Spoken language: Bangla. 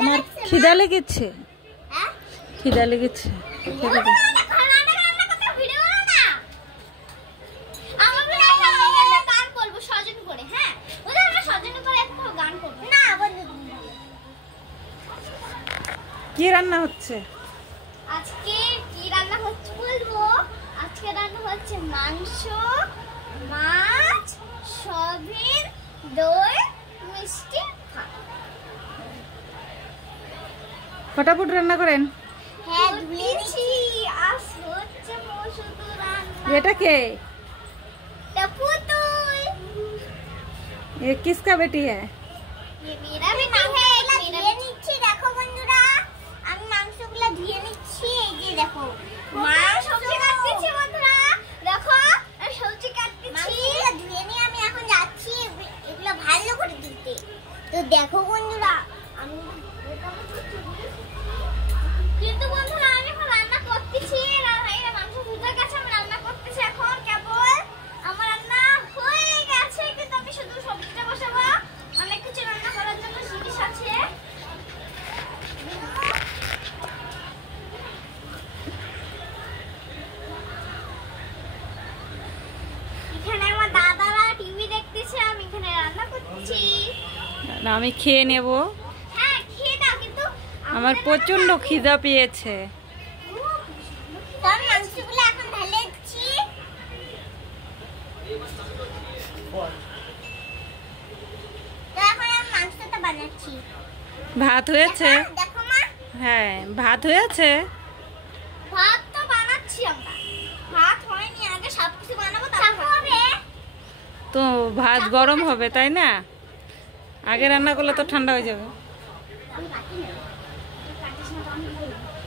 আমার খিদা লেগেছে, খিদা লেগেছে। কি রান্না হচ্ছে আজকে? কি রান্না হচ্ছে বলবো? আজকে রান্না হচ্ছে মাংস, মাছ, সয়াবিন, দই, মিষ্টি। ফটাফট রান্না করেন। হ্যাঁ ধুয়েছি। আজ হচ্ছে শুধু রান্না। এটা কে? পুতুল। ये किसका बेटी है? ये मेरा बेटा है। ধুয়ে নিচ্ছি, দেখো বন্ধুরা আমি মাংসগুলো ধুয়ে নিচ্ছি। এই যে দেখো মা সবজি কাটতেছে বন্ধুরা, দেখো আমি সবজি কাটতেছি। মাংসগুলো ধুয়ে নিয়ে আমি এখন যাচ্ছি এগুলো ভালো করে দিতে। তো দেখো বন্ধুরা আমি কিন্তু বন্ধুরা আমি এখন রান্না করতেছি। মাংস ধুতে গেছে, আমি রান্না করতেছি এখন। কেবল আমার রান্না হয়ে গেছে, কিন্তু আমি শুধু সবজিটা বসাবো। অনেক কিছু রান্না করার জন্য জিনিস আছে। এখানে আমার দাদারা টিভি দেখতেছে, আমি এখানে রান্না করছি। না আমি খেয়ে নেব। হ্যাঁ খেয়ে দাও, কিন্তু আমার প্রচন্ড খিদা পেয়েছে। তার মাংসগুলো এখন ঢেলে দিচ্ছি। তো এখন আমি মাংসটা বানাচ্ছি। ভাত হয়েছে? দেখো মা, হ্যাঁ ভাত হয়েছে। ভাত তো বানাচ্ছি আমরা। ভাত হয়নি, আগে সবকিছু বানাবো তারপর হবে। তো ভাত গরম হবে তাই না? আগে রান্না করলে তো ঠান্ডা হয়ে যাবে। আমি কাটি না, কাটিস না তো আমি বলবো।